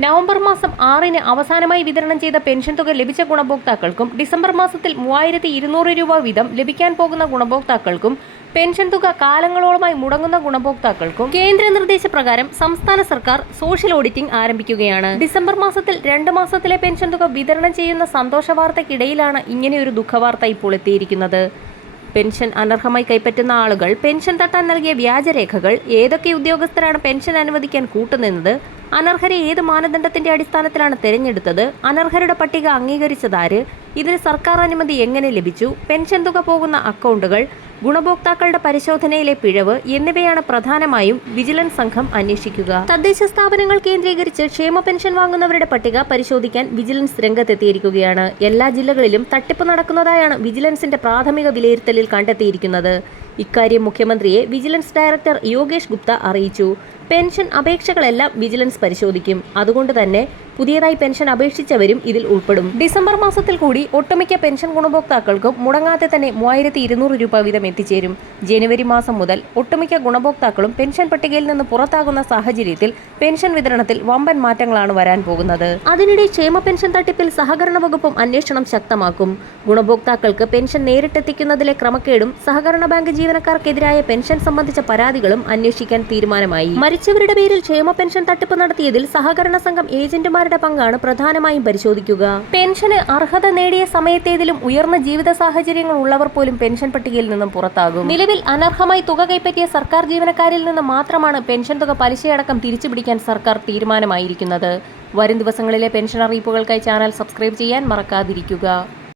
November മാസം 6-ന് അവസാനമായി വിതരണം ചെയ്ത പെൻഷൻ തുക ലഭിച്ച ഗുണഭോക്താക്കൾക്കും ഡിസംബർ മാസത്തിൽ 3200 രൂപ വീതം ലഭിക്കാൻ പോകുന്ന ഗുണഭോക്താക്കൾക്കും പെൻഷൻ തുക കാലങ്ങളോളമായി മുടങ്ങുന്ന ഗുണഭോക്താക്കൾക്കും കേന്ദ്ര നിർദ്ദേശപ്രകാരം സംസ്ഥാന സർക്കാർ സോഷ്യൽ ഓഡിറ്റിംഗ് ആരംഭിക്കുകയാണ്. ഡിസംബർ മാസത്തിൽ 2 മാസത്തിലെ പെൻഷൻ തുക വിതരണം ചെയ്യുന്ന സന്തോഷ വാർത്തയ്ക്കിടയിലാണ് ഇങ്ങനെയൊരു ദുഃഖവാർത്ത ഇപ്പോൾ എത്തിയിരിക്കുന്നത്. പെൻഷൻ അനർഹമായി കൈപ്പറ്റുന്ന ആളുകൾ പെൻഷൻ തട്ടാൻ നൽകിയ വ്യാജരേഖകൾ, ഏതൊക്കെ ഉദ്യോഗസ്ഥരാണ് പെൻഷൻ അനുവദിക്കാൻ കൂട്ടുനിന്നത്, അനർഹരെ ഏത് മാനദണ്ഡത്തിന്റെ അടിസ്ഥാനത്തിലാണ് തെരഞ്ഞെടുത്തത്, അനർഹരുടെ പട്ടിക അംഗീകരിച്ചതാര്, ഇതിന് സർക്കാർ അനുമതി എങ്ങനെ ലഭിച്ചു, പെൻഷൻ തുക പോകുന്ന അക്കൗണ്ടുകൾ, ഗുണഭോക്താക്കളുടെ പരിശോധനയിലെ പിഴവ് എന്നിവയാണ് പ്രധാനമായും വിജിലൻസ് സംഘം അന്വേഷിക്കുക. തദ്ദേശ സ്ഥാപനങ്ങൾ കേന്ദ്രീകരിച്ച് ക്ഷേമ പെൻഷൻ വാങ്ങുന്നവരുടെ പട്ടിക പരിശോധിക്കാൻ വിജിലൻസ് രംഗത്തെത്തിയിരിക്കുകയാണ്. എല്ലാ ജില്ലകളിലും തട്ടിപ്പ് നടക്കുന്നതായാണ് വിജിലൻസിന്റെ പ്രാഥമിക വിലയിരുത്തലിൽ കണ്ടെത്തിയിരിക്കുന്നത്. ഇക്കാര്യം മുഖ്യമന്ത്രിയെ വിജിലൻസ് ഡയറക്ടർ യോഗേഷ് ഗുപ്ത അറിയിച്ചു. പെൻഷൻ അപേക്ഷകളെല്ലാം വിജിലൻസ് പരിശോധിക്കും. അതുകൊണ്ട് തന്നെ പുതിയതായി പെൻഷൻ അപേക്ഷിച്ചവരും ഇതിൽ ഉൾപ്പെടും. ഡിസംബർ മാസത്തിൽ കൂടി ഒട്ടുമിക്ക പെൻഷൻ ഗുണഭോക്താക്കൾക്കും മുടങ്ങാതെ തന്നെ 3200 രൂപ വീതം എത്തിച്ചേരും. ജനുവരി മാസം മുതൽ ഒട്ടുമിക്ക ഗുണഭോക്താക്കളും പെൻഷൻ പട്ടികയിൽ നിന്ന് പുറത്താകുന്ന സാഹചര്യത്തിൽ പെൻഷൻ വിതരണത്തിൽ വമ്പൻ മാറ്റങ്ങളാണ് വരാൻ പോകുന്നത്. അതിനിടെ ക്ഷേമ പെൻഷൻ തട്ടിപ്പിൽ സഹകരണ വകുപ്പും അന്വേഷണം ശക്തമാക്കും. ഗുണഭോക്താക്കൾക്ക് പെൻഷൻ നേരിട്ടെത്തിക്കുന്നതിലെ ക്രമക്കേടും സഹകരണ ബാങ്ക് ജീവനക്കാർക്കെതിരായ പെൻഷൻ സംബന്ധിച്ച പരാതികളും അന്വേഷിക്കാൻ തീരുമാനമായി. മരിച്ചവരുടെ പേരിൽ ക്ഷേമ പെൻഷൻ തട്ടിപ്പ് നടത്തിയതിൽ സഹകരണ സംഘം ഏജന്റുമാരുടെ പങ്കാണ് പ്രധാനമായും പരിശോധിക്കുക. പെൻഷന് അർഹത നേടിയ സമയത്തേതിലും ഉയർന്ന ജീവിത സാഹചര്യങ്ങൾ ഉള്ളവർ പോലും പെൻഷൻ പട്ടികയിൽ നിന്നും പുറത്താകും. നിലവിൽ അനർഹമായി തുക കൈപ്പറ്റിയ സർക്കാർ ജീവനക്കാരിൽ നിന്ന് മാത്രമാണ് പെൻഷൻ തുക പലിശയടക്കം തിരിച്ചുപിടിക്കാൻ സർക്കാർ തീരുമാനമായിരിക്കുന്നത്. വരും ദിവസങ്ങളിലെ പെൻഷൻ അറിയിപ്പുകൾക്കായി ചാനൽ സബ്സ്ക്രൈബ് ചെയ്യാൻ മറക്കാതിരിക്കുക.